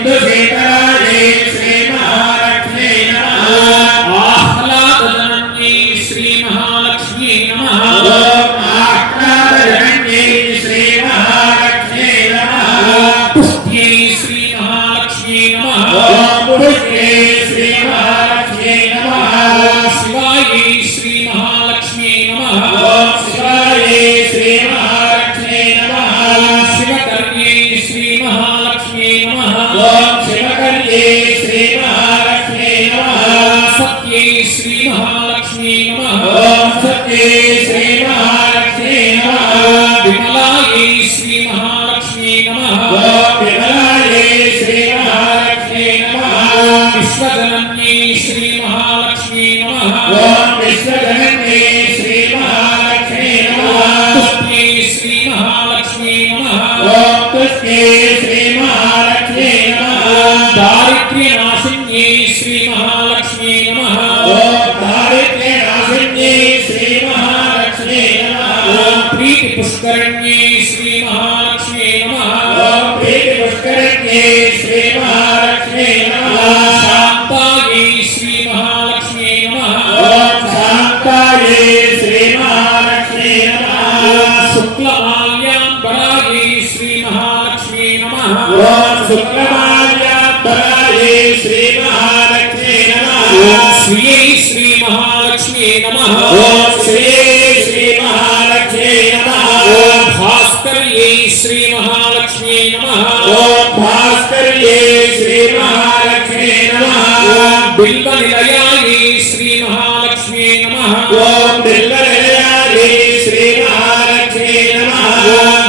इंदुशेखरायै श्री महालक्ष्मी नमः। आह्लादजनन्यै श्री महालक्ष्मी नमः। आह्लादजनन्यै श्री महालक्ष्मी नमः। पुष्ट्यै श्री महालक्ष्मी नमः। पुष्ट्यै श्री महालक्ष्मी नमः। शिवायै श्री महालक्ष्मी नमः। शिवायै श्री महालक्ष्मी नमः। शिवकर्यै श्री महालक्ष्मी नमः। शिवकर्यै श्री महालक्ष्मी नमः। सत्यै श्री महालक्ष्मी नमः। सत्यै श्री महालक्ष्मी नमः। विमलायै श्री महालक्ष्मी नमः। विमलायै श्री महालक्ष्मी नमः। विश्वजनन्यै श्री महालक्ष्मी नमः। विश्वजनन्यै श्री महालक्ष्मी नमः। तुष्ट्यै श्री महालक्ष्मी नमः। तुष्ट्यै श्री महालक्ष्मी नमः। दारिद्र्यनाशिन्यै श्री महालक्ष्मी नमः। दारिद्र्यनाशिन्यै श्री महालक्ष्मी नमः। प्रीतिपुष्करण्यै श्री महालक्ष्मी नमः। प्रीतिपुष्करण्यै श्री महालक्ष्मी नमः। शान्तायै श्री महालक्ष्मी नमः। शान्तायै श्री महालक्ष्मी नमः। शुक्लमाल्याम्बरायै श्री महालक्ष्मी नमः। शुक्लमाल्याम्बरायै श्री महालक्ष्मी नमः। श्रियै श्री महालक्ष्मी नमः। श्रियै श्री महालक्ष्मी नमः। भास्कर्यै श्री महालक्ष्मी नमः। भास्कर्यै श्री महालक्ष्मी नमः। बिल्वनिलयायै श्री महालक्ष्मी नमः। बिल्वनिलयायै श्री महालक्ष्मी नमः।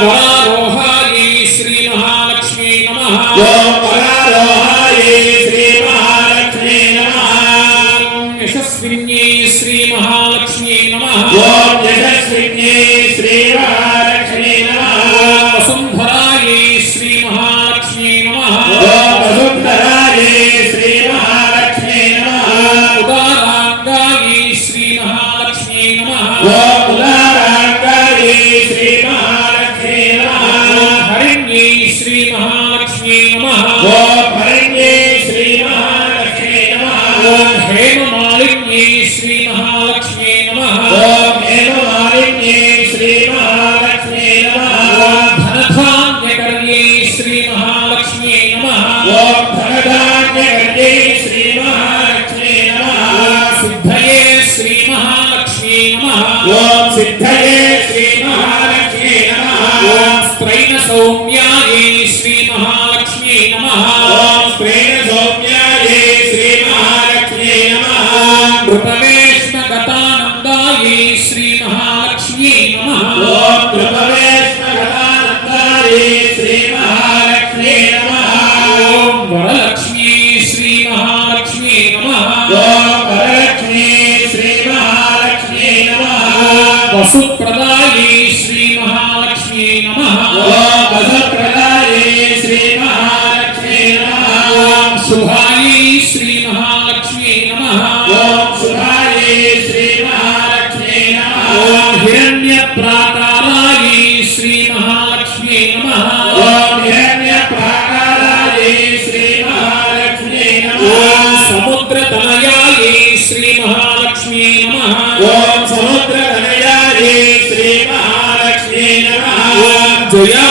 वरारोहायै श्री महालक्ष्मी नमः। वरारोहायै श्री महालक्ष्मी नमः। यशस्विन्यै श्री महालक्ष्मी नमः। यशस्विन्यै श्री महालक्ष्मी नमः। वसुन्धरायै श्री महालक्ष्मी नमः। वसुन्धरायै श्री महालक्ष्मी नमः। उदाराङ्गायै श्री महालक्ष्मी नमः। उदाराङ्गायै श्री महालक्ष्मी नमः। हरिण्यै श्री महालक्ष्मी नमः। हरिण्यै श्री महालक्ष्मी नमः। हेममालिन्यै श्री महालक्ष्मी नमः। हेममालिन्यै श्री महालक्ष्मी नमः। धनधान्यकर्यै श्री महालक्ष्मी नमः। धनधान्यकर्यै श्री महालक्ष्मी नमः। सिद्धये श्री महालक्ष्मी नमः। सिद्धये श्री महालक्ष्मी नमः। स्त्रैणसौम्यायै श्री महालक्ष्मी नमः। स्त्रैणसौम्यायै श्री महालक्ष्मी नमः। नृपवेश्मगतानन्दायै श्री महालक्ष्मी नमः। नृपवेश्मगतानन्दायै श्री महालक्ष्मी नमः। ॐ वरलक्ष्मी श्री महालक्ष्मी नमः। वरलक्ष्मी श्री महालक्ष्मी नमः। वसुप्रदायै श्री महालक्ष्मी नमः। वसुप्रदायै श्री महालक्ष्मी नमः। शुभायै श्री महालक्ष्मी नमः। शुभायै श्री महालक्ष्मी नमः। हिरण्यप्राकारायै श्री महालक्ष्मी नमः। हिरण्यप्राकारायै श्री महालक्ष्मी नमः। समुद्रतनयायै श्री महालक्ष्मी नमः। समुद्रतनयायै श्री महालक्ष्मी नमः। जया